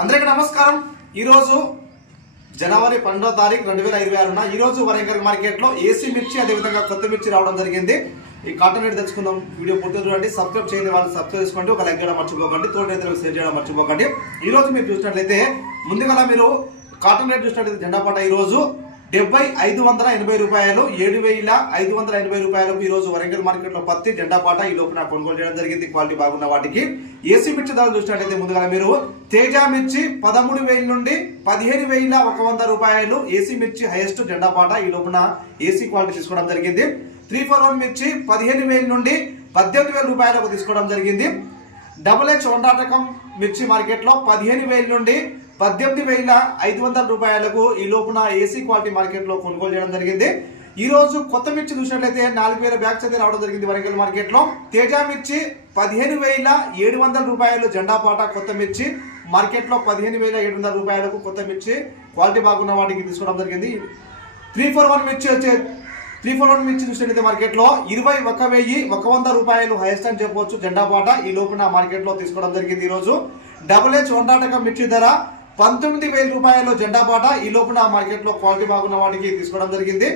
అందరికీ నమస్కారం. ఈరోజు జనవరి పన్నెండో తారీఖు రెండు వేల ఇరవై ఆరున ఈరోజు వరంగల్ మార్కెట్లో ఏసీ మిర్చి అదేవిధంగా కొత్త మిర్చి రావడం జరిగింది. ఈ కాటన్ రేట్ తెచ్చుకుందాం వీడియో పూర్తి చూడండి. సబ్స్క్రైబ్ చేయని వాళ్ళు సబ్స్క్రైబ్ చేసుకోండి. ఒక లైక్ చేయడం మర్చిపోకండి. తోటి రైతులకు షేర్ చేయడం మర్చిపోకండి. ఈరోజు మీరు చూసినట్లయితే ముందుగా మీరు కాటన్ రేట్ చూసినట్లయితే జెండా పాట ఈ డెబ్బై ఐదు వందల ఎనభై రూపాయలు ఏడు వేల ఐదు వందల ఎనభై రూపాయలు ఈ రోజు వరంగల్ మార్కెట్లో పత్తి జెండా పాట ఈ లోపున కొనుగోలు చేయడం జరిగింది. క్వాలిటీ బాగున్న వాటికి ఏసీ మిర్చి ధరలు చూసినట్లయితే ముందుగా మీరు తేజ మిర్చి పదమూడు వేల నుండి పదిహేను వేల ఒక వంద రూపాయలు ఏసీ మిర్చి హైయెస్ట్ జెండా పాట ఈ లోపున ఏసీ క్వాలిటీ తీసుకోవడం జరిగింది. త్రీ ఫోర్ వన్ మిర్చి పదిహేను వేల నుండి పద్దెనిమిది వేల రూపాయలకు తీసుకోవడం జరిగింది. డబుల్ హెచ్ వండాటకం మిర్చి మార్కెట్లో పదిహేను వేల నుండి పద్దెనిమిది వేల ఐదు వందల రూపాయలకు ఈ లోపున ఏసీ క్వాలిటీ మార్కెట్లో కొనుగోలు చేయడం జరిగింది. ఈ రోజు కొత్త మిర్చి చూసినట్లయితే నాలుగు వేల బ్యాగ్స్ అయితే రావడం జరిగింది వరంగల్ మార్కెట్లో. తేజ మిర్చి పదిహేను వేల ఏడు వందల రూపాయలు జెండా పాట కొత్త మిర్చి మార్కెట్లో పదిహేను వేల ఏడు వందల రూపాయలకు కొత్త మిర్చి క్వాలిటీ బాగున్న వాటికి తీసుకోవడం జరిగింది. త్రీ ఫోర్ వన్ మిర్చి వచ్చే త్రీ ఫోర్ వన్ మిర్చి చూసినట్లయితే మార్కెట్లో ఇరవై ఒక వెయ్యి ఒక వంద రూపాయలు హైయెస్ట్ అని చెప్పవచ్చు జెండా పాట ఈ లోపున మార్కెట్లో తీసుకోవడం జరిగింది ఈ రోజు డబుల్ హెచ్ వండాటకం మిర్చి ధర పంతొమ్మిది వేల రూపాయలు జెండా పాట ఈ లోపున మార్కెట్లో క్వాలిటీ బాగున్న వాటికి తీసుకోవడం జరిగింది.